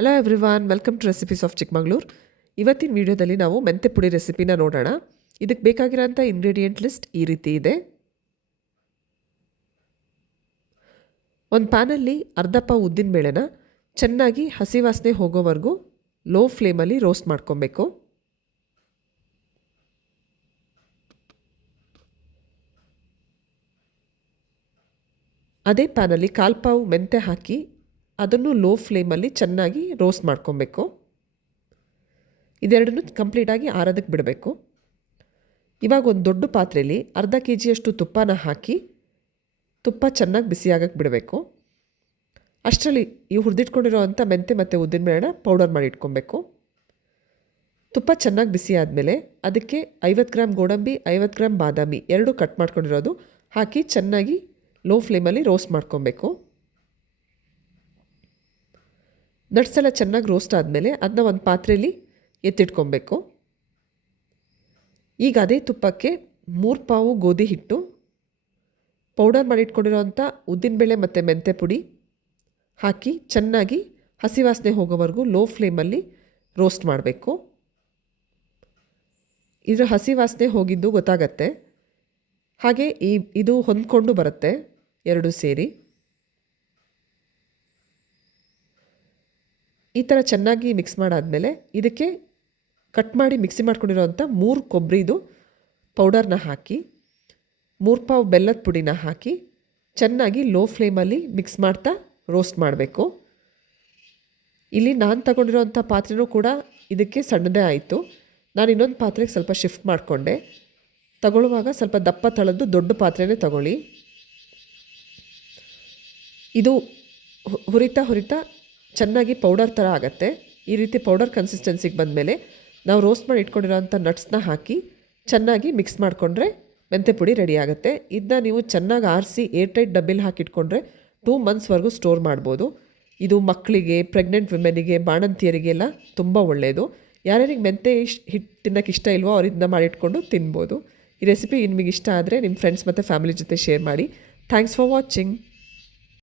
Hello everyone, welcome to recipes of Chikkamagaluru. ಇವತ್ತಿನ ವಿಡಿಯೋದಲ್ಲಿ ನಾವು ಮೆಂತೆ ಪುಡಿ ರೆಸಿಪಿನ ನೋಡೋಣ. ಇದಕ್ಕೆ ಬೇಕಾಗಿರೋಂಥ ಇಂಗ್ರೀಡಿಯೆಂಟ್ ಲಿಸ್ಟ್ ಈ ರೀತಿ ಇದೆ. ಒಂದು ಪ್ಯಾನಲ್ಲಿ ಅರ್ಧ ಪಾವು ಉದ್ದಿನಬೇಳೆನ ಚೆನ್ನಾಗಿ ಹಸಿ ವಾಸನೆ ಹೋಗೋವರೆಗೂ ಲೋ ಫ್ಲೇಮಲ್ಲಿ ರೋಸ್ಟ್ ಮಾಡ್ಕೊಬೇಕು. ಅದೇ ಪ್ಯಾನಲ್ಲಿ ಕಾಲು ಪಾವು ಮೆಂತೆ ಹಾಕಿ ಅದನ್ನು ಲೋ ಫ್ಲೇಮಲ್ಲಿ ಚೆನ್ನಾಗಿ ರೋಸ್ಟ್ ಮಾಡ್ಕೊಬೇಕು. ಇದೆರಡನ್ನೂ ಕಂಪ್ಲೀಟಾಗಿ ಆರೋದಕ್ಕೆ ಬಿಡಬೇಕು. ಇವಾಗ ಒಂದು ದೊಡ್ಡ ಪಾತ್ರೆಯಲ್ಲಿ ಅರ್ಧ kg ತುಪ್ಪನ ಹಾಕಿ ತುಪ್ಪ ಚೆನ್ನಾಗಿ ಬಿಸಿಯಾಗಕ್ಕೆ ಬಿಡಬೇಕು. ಅಷ್ಟರಲ್ಲಿ ಈ ಹುರಿದಿಟ್ಕೊಂಡಿರೋ ಅಂಥ ಮೆಂತೆ ಮತ್ತು ಉದ್ದಿನಬೇಳೆನ ಪೌಡರ್ ಮಾಡಿ ಇಟ್ಕೊಬೇಕು. ತುಪ್ಪ ಚೆನ್ನಾಗಿ ಬಿಸಿ ಆದಮೇಲೆ ಅದಕ್ಕೆ 50 ಗ್ರಾಮ್ ಗೋಡಂಬಿ, 50 ಗ್ರಾಮ್ ಬಾದಾಮಿ ಎರಡೂ ಕಟ್ ಮಾಡ್ಕೊಂಡಿರೋದು ಹಾಕಿ ಚೆನ್ನಾಗಿ ಲೋ ಫ್ಲೇಮಲ್ಲಿ ರೋಸ್ಟ್ ಮಾಡ್ಕೊಬೇಕು. ನಟ್ಸ್ ಎಲ್ಲ ಚೆನ್ನಾಗಿ ರೋಸ್ಟ್ ಆದಮೇಲೆ ಅದನ್ನ ಒಂದು ಪಾತ್ರೆಯಲ್ಲಿ ಎತ್ತಿಟ್ಕೊಬೇಕು. ಈಗ ಅದೇ ತುಪ್ಪಕ್ಕೆ 3 ಪಾವು ಗೋಧಿ ಹಿಟ್ಟು, ಪೌಡರ್ ಮಾಡಿಟ್ಕೊಂಡಿರೋಂಥ ಉದ್ದಿನಬೇಳೆ ಮತ್ತು ಮೆಂತೆ ಪುಡಿ ಹಾಕಿ ಚೆನ್ನಾಗಿ ಹಸಿ ವಾಸನೆ ಹೋಗೋವರೆಗೂ ಲೋ ಫ್ಲೇಮಲ್ಲಿ ರೋಸ್ಟ್ ಮಾಡಬೇಕು. ಇದರ ಹಸಿ ವಾಸನೆ ಹೋಗಿದ್ದು ಗೊತ್ತಾಗತ್ತೆ. ಹಾಗೆ ಇದು ಹೊಂದ್ಕೊಂಡು ಬರುತ್ತೆ ಎರಡೂ ಸೇರಿ. ಈ ಥರ ಚೆನ್ನಾಗಿ ಮಿಕ್ಸ್ ಮಾಡಾದಮೇಲೆ ಇದಕ್ಕೆ ಕಟ್ ಮಾಡಿ ಮಿಕ್ಸಿ ಮಾಡ್ಕೊಂಡಿರೋಂಥ 3 ಕೊಬ್ಬರಿದು ಪೌಡರ್ನ ಹಾಕಿ 3 ಪಾವು ಬೆಲ್ಲದ ಪುಡಿನ ಹಾಕಿ ಚೆನ್ನಾಗಿ ಲೋ ಫ್ಲೇಮಲ್ಲಿ ಮಿಕ್ಸ್ ಮಾಡ್ತಾ ರೋಸ್ಟ್ ಮಾಡಬೇಕು. ಇಲ್ಲಿ ನಾನು ತಗೊಂಡಿರೋಂಥ ಪಾತ್ರೆನೂ ಕೂಡ ಇದಕ್ಕೆ ಸಣ್ಣದೇ ಆಯಿತು. ನಾನು ಇನ್ನೊಂದು ಪಾತ್ರೆಗೆ ಸ್ವಲ್ಪ ಶಿಫ್ಟ್ ಮಾಡಿಕೊಂಡೆ. ತಗೊಳ್ಳುವಾಗ ಸ್ವಲ್ಪ ದಪ್ಪ ತಳದ್ದು ದೊಡ್ಡ ಪಾತ್ರೆನೇ ತಗೊಳ್ಳಿ. ಇದು ಹುರಿತಾ ಚೆನ್ನಾಗಿ ಪೌಡರ್ ಥರ ಆಗುತ್ತೆ. ಈ ರೀತಿ ಪೌಡರ್ ಕನ್ಸಿಸ್ಟೆನ್ಸಿಗೆ ಬಂದಮೇಲೆ ನಾವು ರೋಸ್ಟ್ ಮಾಡಿ ಇಟ್ಕೊಂಡಿರೋಂಥ ನಟ್ಸ್ನ ಹಾಕಿ ಚೆನ್ನಾಗಿ ಮಿಕ್ಸ್ ಮಾಡಿಕೊಂಡ್ರೆ ಮೆಂತೆ ಪುಡಿ ರೆಡಿ ಆಗುತ್ತೆ. ಇದನ್ನ ನೀವು ಚೆನ್ನಾಗಿ ಆರಿಸಿ ಏರ್ಟೈಟ್ ಡಬ್ಬಿಲಿ ಹಾಕಿಟ್ಕೊಂಡ್ರೆ 2 ಮಂತ್ಸ್ವರೆಗೂ ಸ್ಟೋರ್ ಮಾಡ್ಬೋದು. ಇದು ಮಕ್ಕಳಿಗೆ, ಪ್ರೆಗ್ನೆಂಟ್ ವಿಮೆನಿಗೆ, ಬಾಣಂತಿಯರಿಗೆಲ್ಲ ತುಂಬ ಒಳ್ಳೆಯದು. ಯಾರ್ಯಾರಿಗೆ ಮೆಂತೆ ಹಿಟ್ಟು ತಿನ್ನೋಕ್ಕೆ ಇಷ್ಟ ಇಲ್ವೋ ಅವ್ರು ಇದನ್ನ ಮಾಡಿಟ್ಕೊಂಡು ತಿನ್ಬೋದು. ಈ ರೆಸಿಪಿ ನಿಮಗೆ ಇಷ್ಟ ಆದರೆ ನಿಮ್ಮ ಫ್ರೆಂಡ್ಸ್ ಮತ್ತು ಫ್ಯಾಮಿಲಿ ಜೊತೆ ಶೇರ್ ಮಾಡಿ. Thanks for watching.